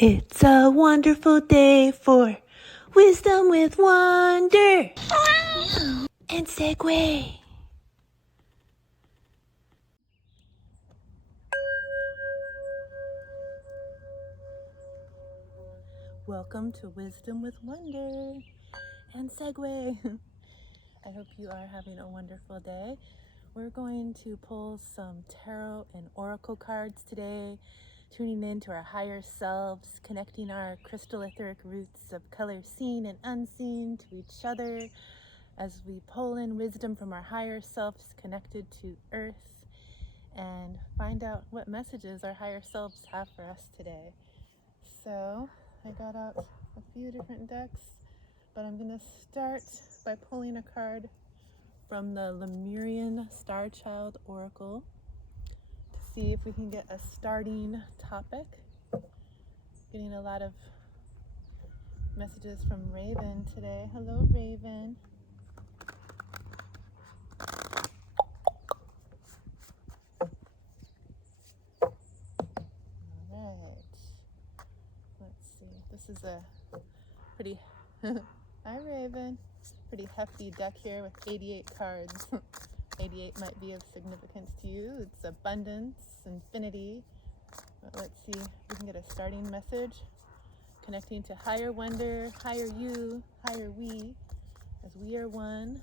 It's a wonderful day for wisdom with wonder and segue. Welcome to Wisdom with Wonder and Segue. I hope you are having a wonderful day. We're going to pull some tarot and oracle cards today, tuning into our higher selves, connecting our crystal etheric roots of color seen and unseen to each other as we pull in wisdom from our higher selves connected to earth and find out what messages our higher selves have for us today. So I got out a few different decks, but I'm going to start by pulling a card from the Lemurian Star Child Oracle to see if we can get a starting topic. Getting a lot of messages from Raven today. Hello, Raven. All right. Let's see. This is a pretty... Hi, Raven. Pretty hefty deck here with 88 cards. 88 might be of significance to you. It's abundance, infinity. But let's see if we can get a starting message. Connecting to higher wonder, higher you, higher we, as we are one.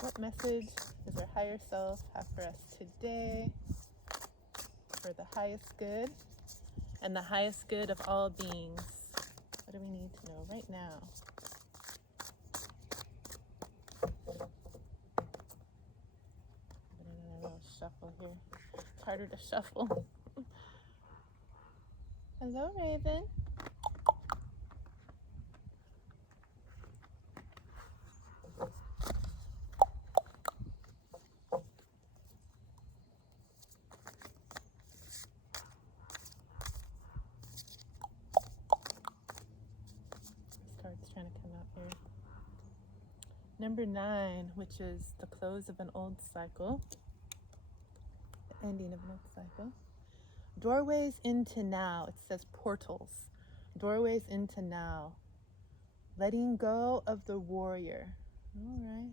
What message does our higher self have for us today for the highest good and the highest good of all beings? What do we need to know right now? A little shuffle here. It's harder to shuffle. Hello, Raven. This card's trying to come out here. Number 9, which is the close of an old cycle. The ending of an old cycle. Doorways into now. It says portals. Doorways into now. Letting go of the warrior. All right.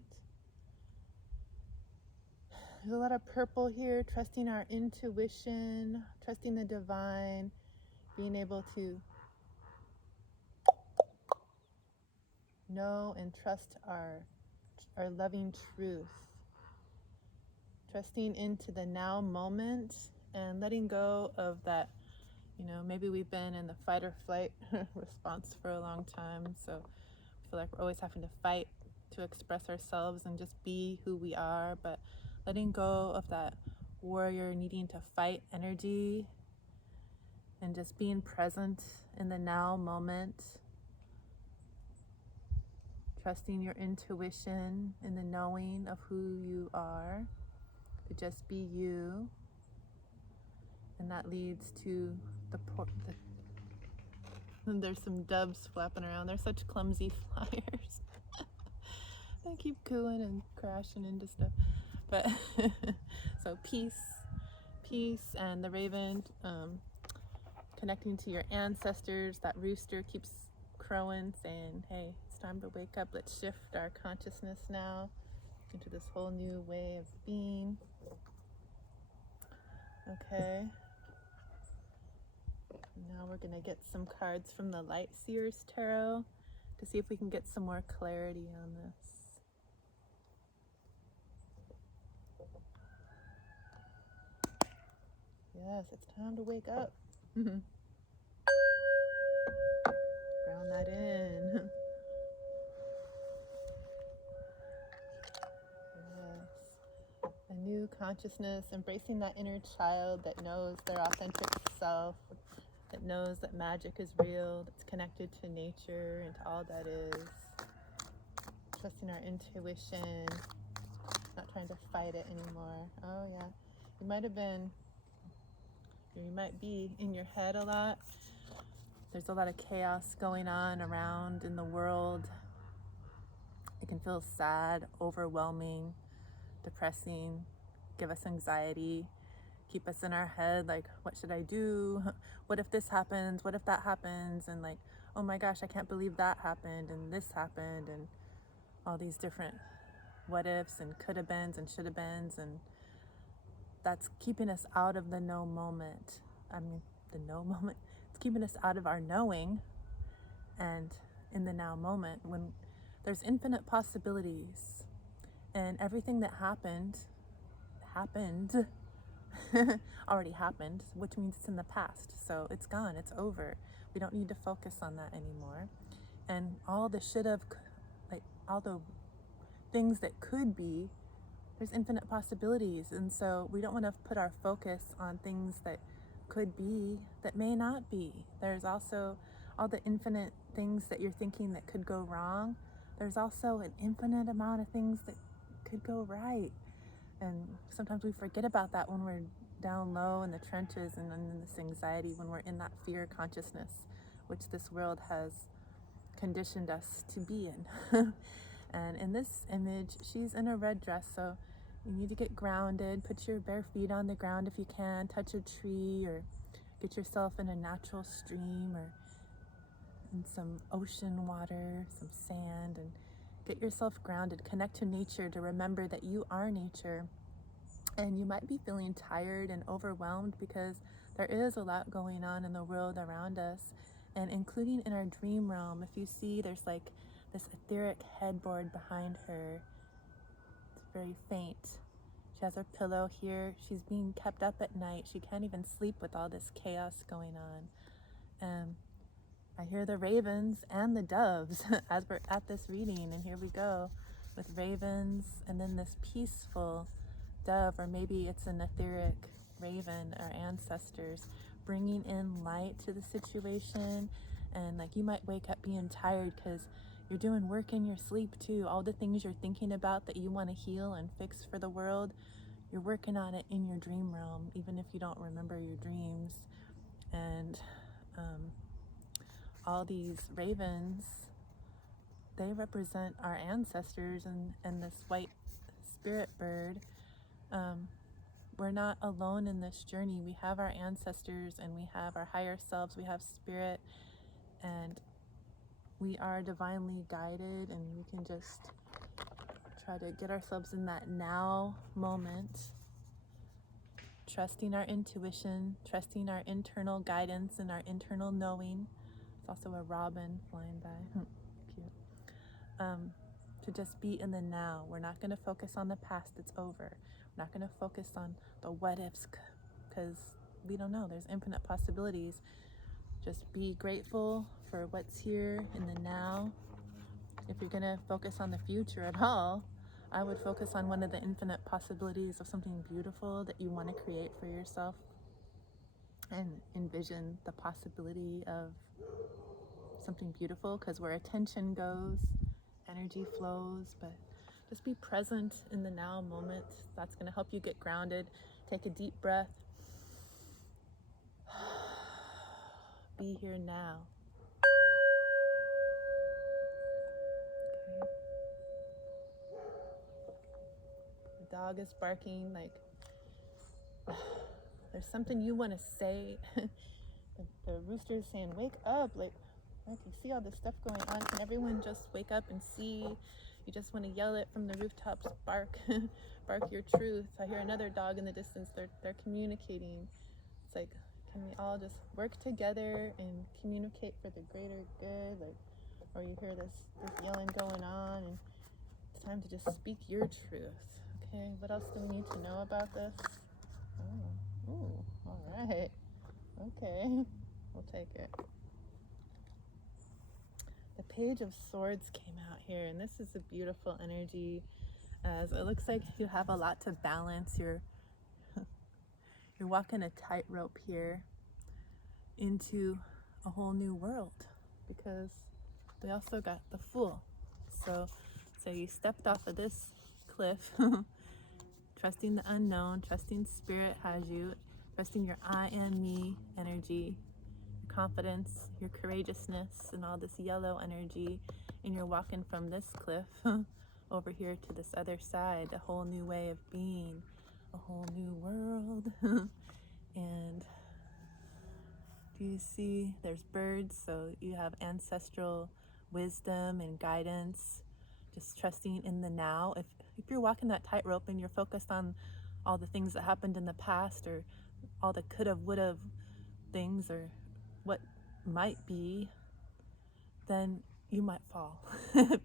There's a lot of purple here. Trusting our intuition, trusting the divine, being able to know and trust our loving truth. Trusting into the now moment and letting go of that, maybe we've been in the fight or flight response for a long time. So I feel like we're always having to fight to express ourselves and just be who we are. But letting go of that warrior needing to fight energy and just being present in the now moment. Trusting your intuition and the knowing of who you are. To just be you. And that leads to there's some doves flapping around. They're such clumsy flyers. They keep cooing and crashing into stuff. But so peace, and the raven connecting to your ancestors. That rooster keeps crowing, saying, hey, it's time to wake up. Let's shift our consciousness now into this whole new way of being. Okay. Now we're going to get some cards from the Light Seers Tarot to see if we can get some more clarity on this. Yes, it's time to wake up. Ground that in. Yes. A new consciousness, embracing that inner child that knows their authentic self, that knows that magic is real, that's connected to nature and to all that is. Trusting our intuition, not trying to fight it anymore. Oh yeah, you might be in your head a lot. There's a lot of chaos going on around in the world. It can feel sad, overwhelming, depressing, give us anxiety. keep us in our head, like, what should I do? What if this happens? What if that happens? And like, oh my gosh, I can't believe that happened and this happened, and all these different what ifs and could have beens and should have beens, and that's keeping us out of the no moment. I mean, the no moment. It's keeping us out of our knowing and in the now moment when there's infinite possibilities, and everything that happened already happened, which means it's in the past. So it's gone, it's over. We don't need to focus on that anymore. And all the should have, like all the things that could be, there's infinite possibilities. And so we don't want to put our focus on things that could be that may not be. There's also all the infinite things that you're thinking that could go wrong. There's also an infinite amount of things that could go right. And sometimes we forget about that when we're down low in the trenches and in this anxiety, when we're in that fear consciousness, which this world has conditioned us to be in. And in this image, she's in a red dress, so you need to get grounded. Put your bare feet on the ground if you can, touch a tree, or get yourself in a natural stream or in some ocean water, some sand, and get yourself grounded. Connect to nature to remember that you are nature. And you might be feeling tired and overwhelmed because there is a lot going on in the world around us, and including in our dream realm. If you see, there's like this etheric headboard behind her. It's very faint. She has her pillow here. She's being kept up at night. She can't even sleep with all this chaos going on. I hear the ravens and the doves as we're at this reading, and here we go with ravens and then this peaceful dove, or maybe it's an etheric raven, our ancestors, bringing in light to the situation. And like, you might wake up being tired because you're doing work in your sleep too. All the things you're thinking about that you want to heal and fix for the world, you're working on it in your dream realm, even if you don't remember your dreams. And all these ravens, they represent our ancestors, and this white spirit bird. We're not alone in this journey. We have our ancestors, and we have our higher selves, we have spirit, and we are divinely guided, and we can just try to get ourselves in that now moment, trusting our intuition, trusting our internal guidance and our internal knowing. It's also a robin flying by. Cute. To just be in the now. We're not going to focus on the past. It's over. We're not going to focus on the what ifs because we don't know. There's infinite possibilities. Just be grateful for what's here in the now. If you're going to focus on the future at all, I would focus on one of the infinite possibilities of something beautiful that you want to create for yourself, and envision the possibility of something beautiful, because where attention goes, energy flows. But just be present in the now moment. That's going to help you get grounded. Take a deep breath. Be here now. Okay. The dog is barking like there's something you want to say. The rooster is saying, wake up, like you see all this stuff going on. Can everyone just wake up and see? You just want to yell it from the rooftops, bark, bark your truth. I hear another dog in the distance. They're communicating. It's like, can we all just work together and communicate for the greater good? Like, or you hear this yelling going on, and it's time to just speak your truth. Okay, what else do we need to know about this? Oh, ooh, all right. Okay, we'll take it. The Page of Swords came out here, and this is a beautiful energy, as it looks like you have a lot to balance. You're walking a tightrope here into a whole new world, because we also got the Fool. So you stepped off of this cliff, trusting the unknown, trusting spirit has you, trusting your I am me energy, your confidence, your courageousness, and all this yellow energy, and you're walking from this cliff over here to this other side, a whole new way of being, a whole new world. And do you see there's birds? So you have ancestral wisdom and guidance, just trusting in the now. If you're walking that tightrope and you're focused on all the things that happened in the past, or all the could have, would have things, or what might be, then you might fall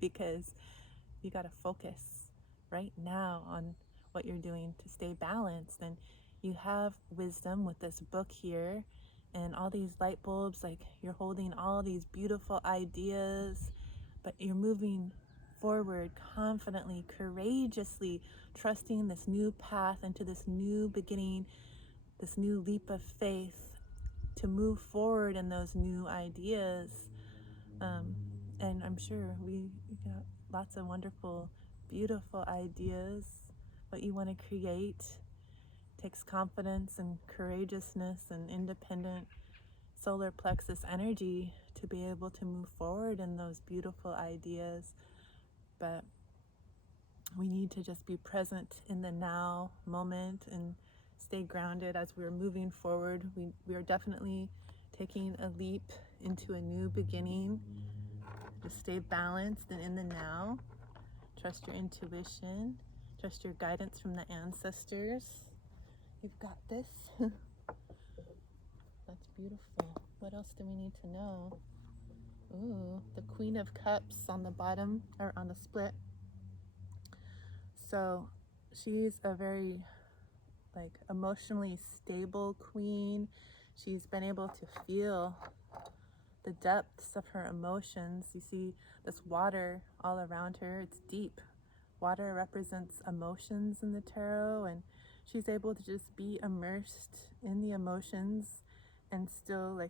because you got to focus right now on what you're doing to stay balanced. And you have wisdom with this book here and all these light bulbs, like you're holding all these beautiful ideas, but you're moving forward confidently, courageously, trusting this new path into this new beginning, this new leap of faith to move forward in those new ideas. And I'm sure we got lots of wonderful, beautiful ideas. What you want to create takes confidence and courageousness and independent solar plexus energy to be able to move forward in those beautiful ideas. But we need to just be present in the now moment and stay grounded as we're moving forward. We are definitely taking a leap into a new beginning. Just stay balanced and in the now. Trust your intuition. Trust your guidance from the ancestors. You've got this. That's beautiful. What else do we need to know? Ooh, the Queen of Cups on the bottom, or on the split. So she's a very emotionally stable queen. She's been able to feel the depths of her emotions. You see this water all around her. It's deep. Water represents emotions in the tarot, and she's able to just be immersed in the emotions and still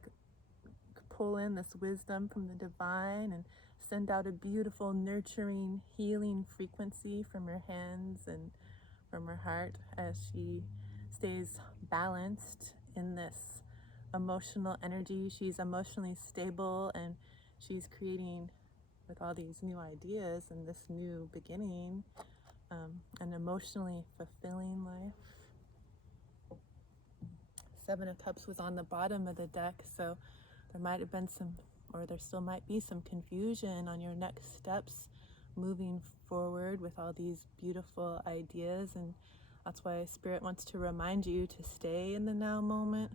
pull in this wisdom from the divine and send out a beautiful, nurturing, healing frequency from her hands and from her heart as she stays balanced in this emotional energy. She's emotionally stable, and she's creating, with all these new ideas and this new beginning, an emotionally fulfilling life. Seven of Cups was on the bottom of the deck, so there might have been some, or there still might be some confusion on your next steps moving forward with all these beautiful ideas. And that's why Spirit wants to remind you to stay in the now moment,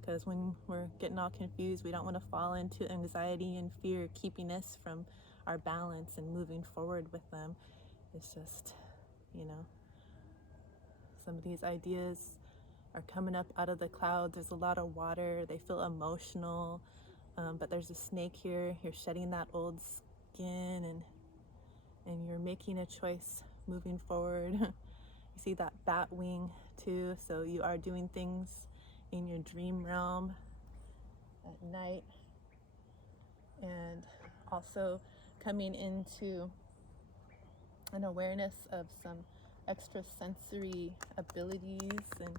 because when we're getting all confused, we don't want to fall into anxiety and fear keeping us from our balance and moving forward with them. It's just, some of these ideas are coming up out of the clouds. There's a lot of water. They feel emotional, but there's a snake here. You're shedding that old skin, and you're making a choice moving forward. You see that bat wing too, so you are doing things in your dream realm at night, and also coming into an awareness of some extrasensory abilities. And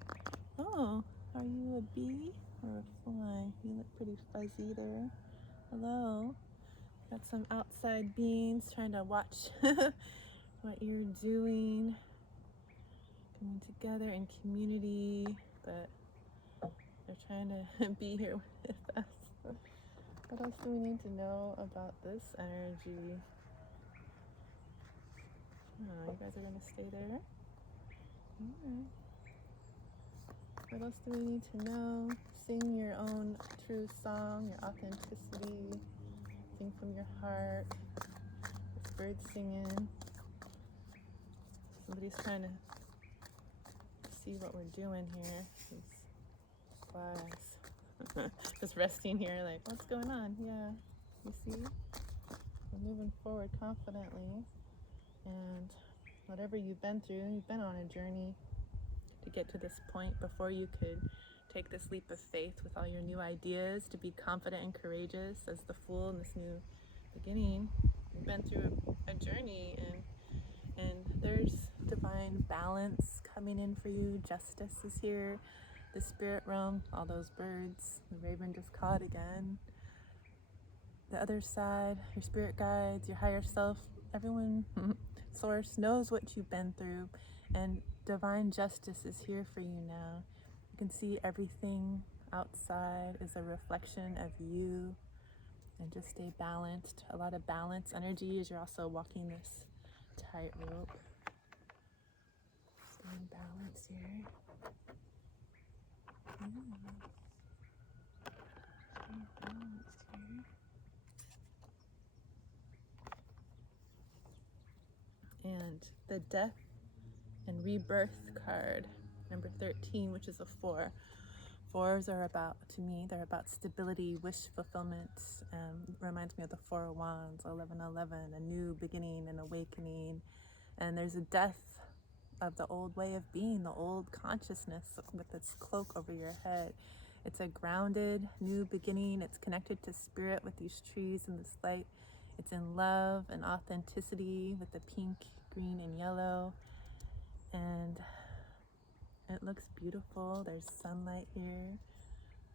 oh, are you a bee or a fly? You look pretty fuzzy there. Hello. Got some outside beings trying to watch what you're doing, coming together in community, but they're trying to be here with us. What else do we need to know about this energy? Oh, you guys are going to stay there? Alright. What else do we need to know? Sing your own true song, your authenticity. Sing from your heart. There's birds singing. Somebody's trying to see what we're doing here. These flies. Just resting here, like, what's going on? Yeah, you see? We're moving forward confidently. And whatever you've been through, you've been on a journey to get to this point before you could take this leap of faith with all your new ideas, to be confident and courageous as the Fool in this new beginning. You've been through a journey, and there's divine balance coming in for you. Justice is here. The spirit realm, all those birds, the raven just caught again. The other side, your spirit guides, your higher self, everyone, source knows what you've been through, And divine justice is here for you now. You can see everything outside is a reflection of you, and just stay balanced. A lot of balance energy as you're also walking this tightrope. Stay in balance here. Stay in balance here. And the death and rebirth card, number 13, which is a 4. Fours are about, to me, they're about stability, wish fulfillment. Reminds me of the Four of Wands, 11:11, a new beginning and awakening. And there's a death of the old way of being, the old consciousness with this cloak over your head. It's a grounded new beginning. It's connected to spirit with these trees and this light. It's in love and authenticity with the pink, green, and yellow. And it looks beautiful. There's sunlight here,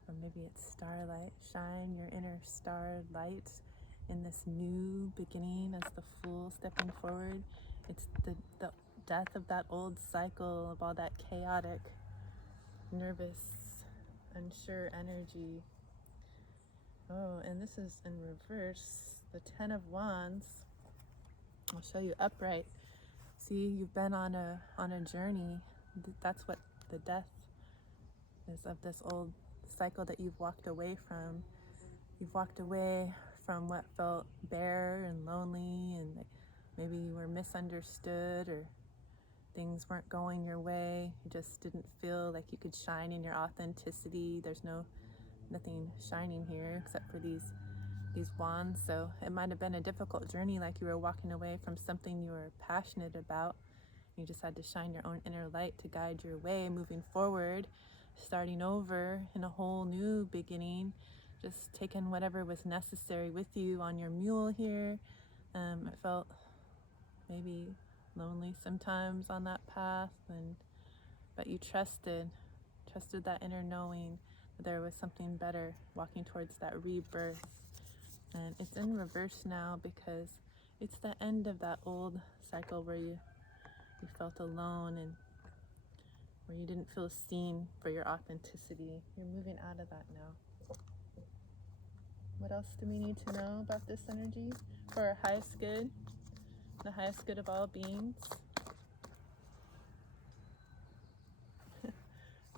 or maybe it's starlight. Shine your inner star light in this new beginning as the Fool stepping forward. It's the death of that old cycle of all that chaotic, nervous, unsure energy. Oh, and this is in reverse, the 10 of Wands. I'll show you upright. See, you've been on a journey. That's what the death is, of this old cycle that you've walked away from. You've walked away from what felt bare and lonely, and maybe you were misunderstood, or things weren't going your way. You just didn't feel like you could shine in your authenticity. There's nothing shining here except for these wands. So it might have been a difficult journey, like you were walking away from something you were passionate about. You just had to shine your own inner light to guide your way moving forward, starting over in a whole new beginning, just taking whatever was necessary with you on your mule here. It felt maybe lonely sometimes on that path, but you trusted that inner knowing that there was something better, walking towards that rebirth. And it's in reverse now because it's the end of that old cycle where you felt alone and where you didn't feel seen for your authenticity. You're moving out of that now. What else do we need to know about this energy for our highest good, the highest good of all beings?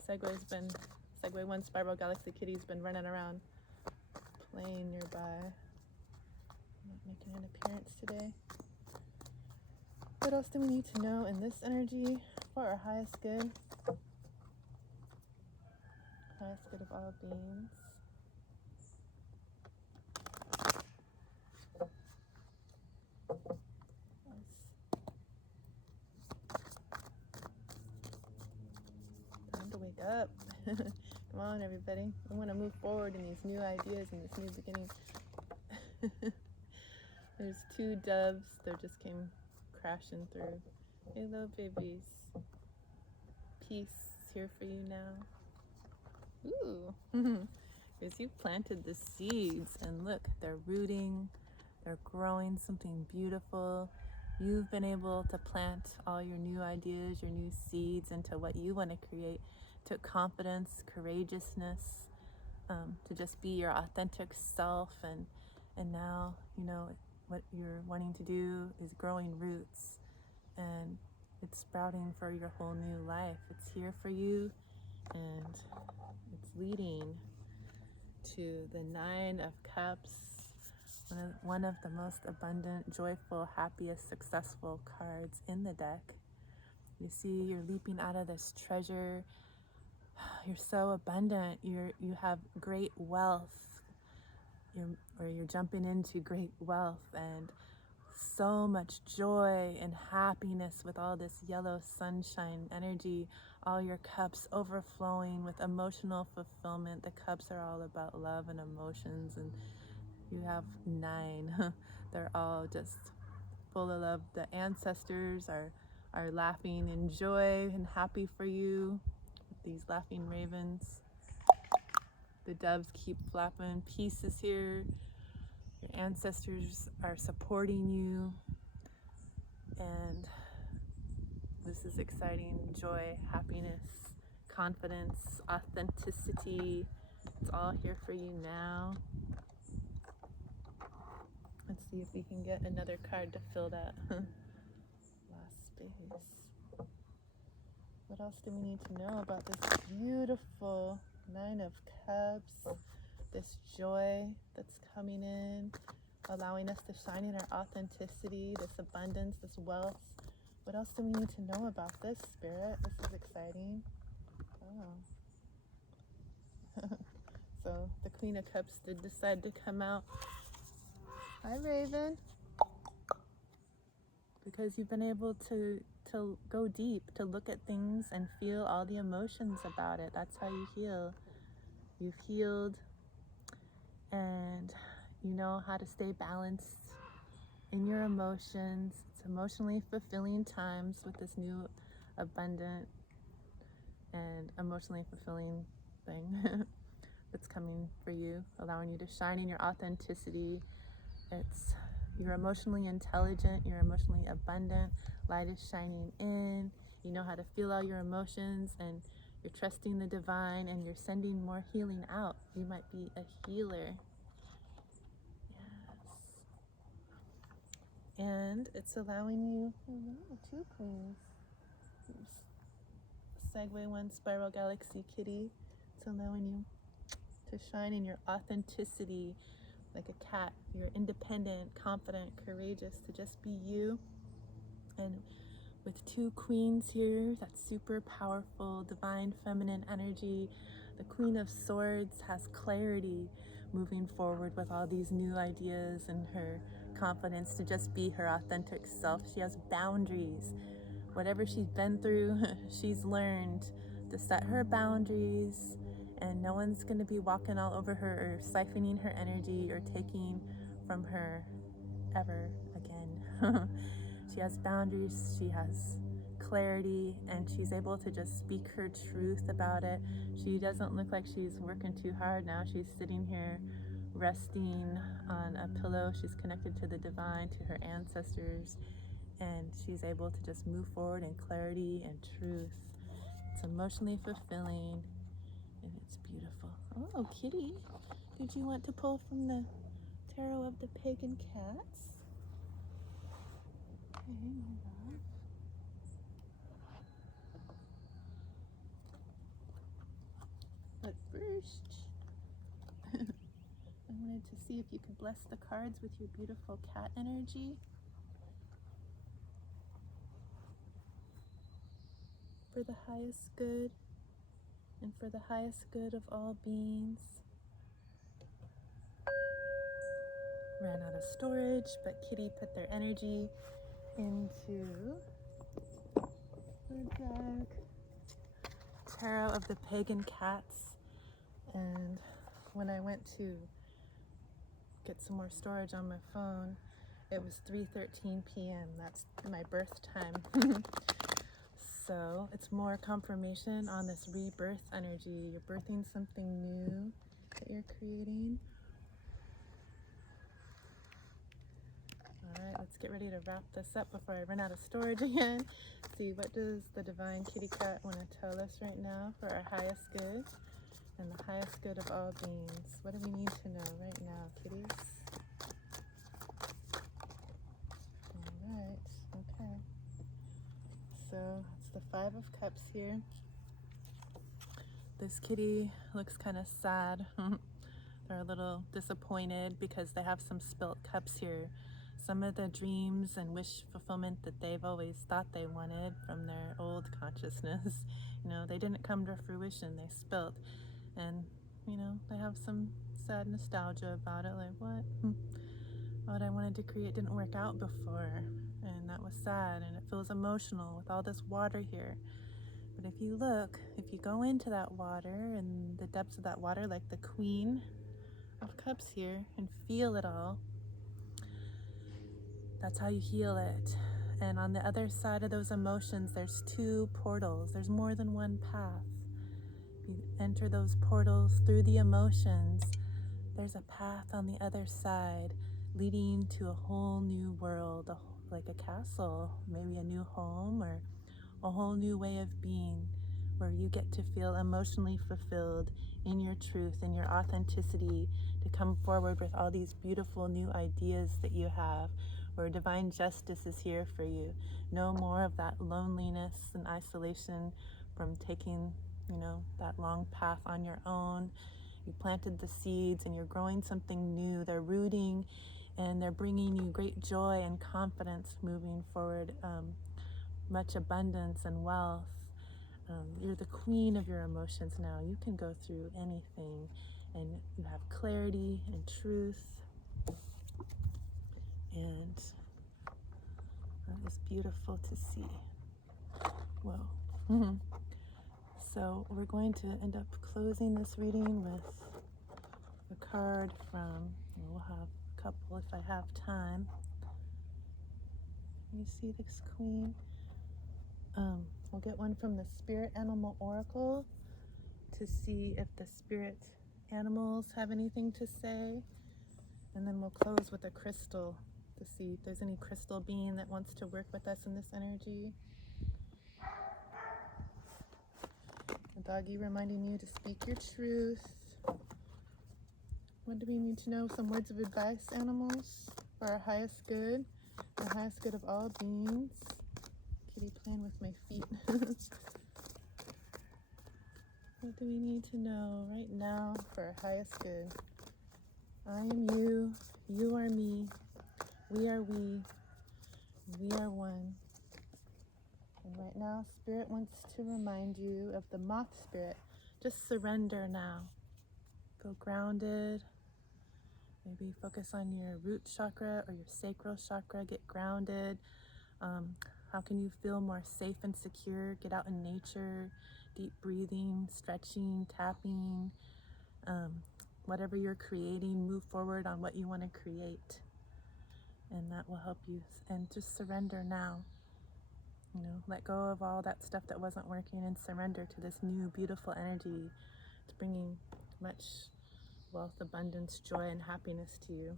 Segway 1 Spiral Galaxy Kitty's been running around playing nearby. Not making an appearance today. What else do we need to know in this energy for our highest good? Highest good of all beings. Time to wake up. Come on, everybody. I want to move forward in these new ideas and this new beginning. There's 2 doves. They just came crashing through. Hello, babies. Peace is here for you now. Ooh. Because you've planted the seeds, and look, they're rooting, they're growing something beautiful. You've been able to plant all your new ideas, your new seeds into what you want to create. Took confidence, courageousness, to just be your authentic self, and now what you're wanting to do is growing roots, and it's sprouting for your whole new life. It's here for you, and it's leading to the 9 of Cups, one of the most abundant, joyful, happiest, successful cards in the deck. You see, you're leaping out of this treasure. You're so abundant. You have great wealth. You're jumping into great wealth and so much joy and happiness with all this yellow sunshine energy. All your cups overflowing with emotional fulfillment. The cups are all about love and emotions, and you have 9. They're all just full of love. The ancestors are laughing in joy and happy for you. These laughing ravens. The doves keep flapping. Peace is here. Your ancestors are supporting you. And This is exciting. Joy, happiness, confidence, authenticity. It's all here for you now. Let's see if we can get another card to fill that last space. What else do we need to know about this beautiful Nine of Cups? This joy that's coming in, allowing us to shine in our authenticity, this abundance, this wealth. What else do we need to know about this, Spirit? This is exciting. Oh. So the Queen of Cups did decide to come out. Hi, Raven. Because you've been able to go deep, to look at things and feel all the emotions about it. That's how you heal. You've healed, and you know how to stay balanced in your emotions. It's emotionally fulfilling times with this new abundant and emotionally fulfilling thing that's coming for you, allowing you to shine in your authenticity. You're emotionally intelligent, you're emotionally abundant, light is shining in, you know how to feel all your emotions, and you're trusting the divine, and you're sending more healing out. You might be a healer. Yes. And it's allowing you, two queens. Segue one, Spiral Galaxy Kitty. It's allowing you to shine in your authenticity like a cat. You're independent, confident, courageous, to just be you. And with two queens here, that's super powerful, divine feminine energy. The Queen of Swords has clarity, moving forward with all these new ideas and her confidence to just be her authentic self. She has boundaries. Whatever she's been through, she's learned to set her boundaries, and no one's going to be walking all over her or siphoning her energy or taking from her ever again. She has boundaries, she has clarity, and she's able to just speak her truth about it. She doesn't look like she's working too hard now. She's sitting here resting on a pillow. She's connected to the divine, to her ancestors, and she's able to just move forward in clarity and truth. It's emotionally fulfilling, and it's beautiful. Oh, Kitty, did you want to pull from the Tarot of the Pagan Cats? Okay, my love. But first, I wanted to see if you could bless the cards with your beautiful cat energy. For the highest good, and for the highest good of all beings. Ran out of storage, but Kitty put their energy into the deck. Tarot of the Pagan Cats. And when I went to get some more storage on my phone, it was 3:13 p.m. That's my birth time. So it's more confirmation on this rebirth energy. You're birthing something new that you're creating. All right, let's get ready to wrap this up before I run out of storage again. See, what does the divine kitty cat want to tell us right now for our highest good and the highest good of all beings? What do we need to know right now, kitties? All right, okay. So it's the Five of Cups here. This kitty looks kind of sad. They're a little disappointed because they have some spilt cups here. Some of the dreams and wish fulfillment that they've always thought they wanted from their old consciousness, they didn't come to fruition. They spilt. And, they have some sad nostalgia about it. Like, what I wanted to create didn't work out before. And that was sad. And it feels emotional with all this water here. But if you go into that water and the depths of that water, like the Queen of Cups here, and feel it all, that's how you heal it. And on the other side of those emotions, there's two portals. There's more than one path. You enter those portals through the emotions. There's a path on the other side leading to a whole new world, like a castle, maybe a new home, or a whole new way of being where you get to feel emotionally fulfilled in your truth and your authenticity, to come forward with all these beautiful new ideas that you have, where divine justice is here for you. No more of that loneliness and isolation from taking, that long path on your own. You planted the seeds and you're growing something new. They're rooting and they're bringing you great joy and confidence moving forward, much abundance and wealth. You're the queen of your emotions now. You can go through anything and you have clarity and truth. And that is beautiful to see. Whoa. So we're going to end up closing this reading with a card from, we'll have a couple if I have time. You see this queen? We'll get one from the Spirit Animal Oracle to see if the spirit animals have anything to say. And then we'll close with a crystal to see if there's any crystal being that wants to work with us in this energy. A doggy reminding you to speak your truth. What do we need to know? Some words of advice, animals, for our highest good, the highest good of all beings. Kitty playing with my feet. What do we need to know right now for our highest good? I am you, you are me, we are we are one. And right now, Spirit wants to remind you of the moth spirit. Just surrender now. Feel grounded. Maybe focus on your root chakra or your sacral chakra. Get grounded. How can you feel more safe and secure? Get out in nature. Deep breathing, stretching, tapping. Whatever you're creating, move forward on what you want to create. And that will help you. And just surrender now. Let go of all that stuff that wasn't working and surrender to this new, beautiful energy. It's bringing much wealth, abundance, joy, and happiness to you.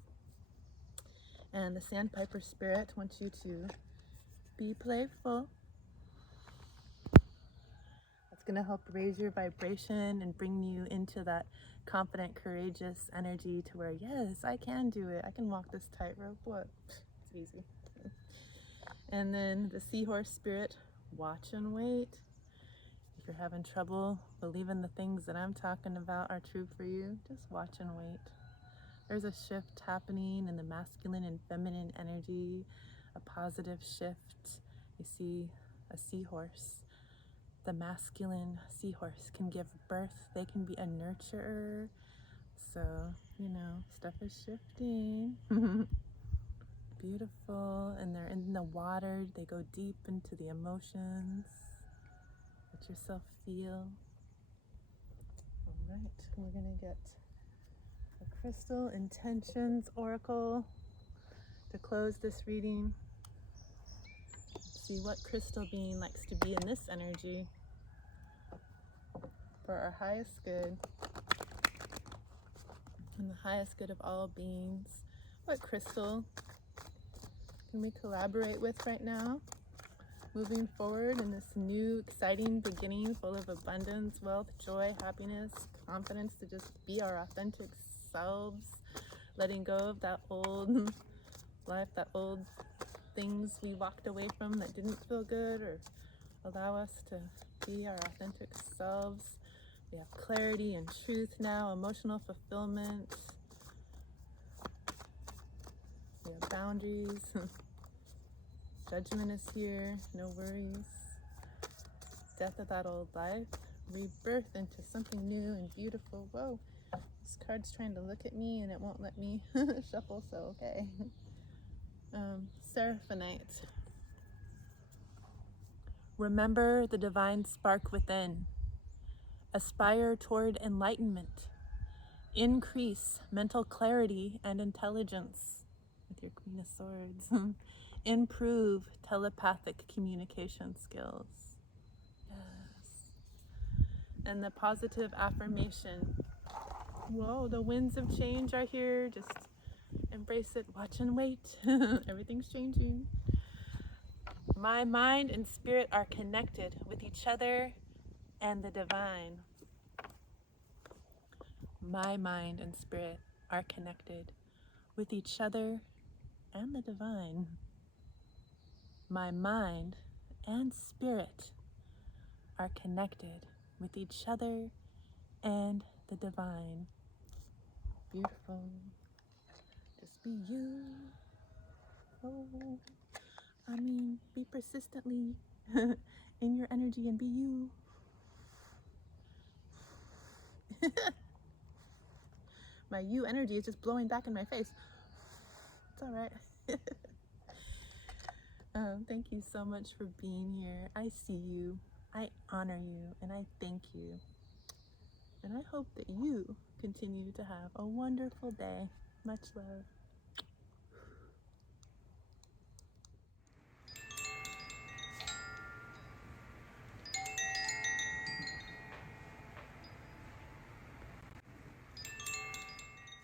And the Sandpiper Spirit wants you to be playful. That's going to help raise your vibration and bring you into that confident, courageous energy to where, yes, I can do it. I can walk this tightrope. What? It's easy. And then the Seahorse Spirit, watch and wait. If you're having trouble believing the things that I'm talking about are true for you, just watch and wait. There's a shift happening in the masculine and feminine energy, a positive shift. You see a seahorse. The masculine seahorse can give birth. They can be a nurturer. So, stuff is shifting. Beautiful. And they're in the water. They go deep into the emotions. Let yourself feel. All right, we're going to get a Crystal Intentions Oracle to close this reading. See what crystal being likes to be in this energy for our highest good and the highest good of all beings. What crystal can we collaborate with right now? Moving forward in this new, exciting beginning full of abundance, wealth, joy, happiness, confidence to just be our authentic selves, letting go of that old life, that old things we walked away from that didn't feel good or allow us to be our authentic selves. We have clarity and truth now, emotional fulfillment. We have boundaries. Judgment is here, no worries. Death of that old life, rebirth into something new and beautiful. Whoa, this card's trying to look at me and it won't let me shuffle, so okay. Seraphonite. Remember the divine spark within. Aspire toward enlightenment. Increase mental clarity and intelligence with your Queen of Swords. Improve telepathic communication skills. Yes. And the positive affirmation. Whoa, the winds of change are here. Just embrace it. Watch and wait. Everything's changing. My mind and spirit are connected with each other and the divine. My mind and spirit are connected with each other and the divine. My mind and spirit are connected with each other and the divine. Beautiful. Just be you. Oh, be persistently in your energy and be you. My you energy is just blowing back in my face. It's all right. Thank you so much for being here. I see you. I honor you and I thank you. And I hope that you continue to have a wonderful day. Much love.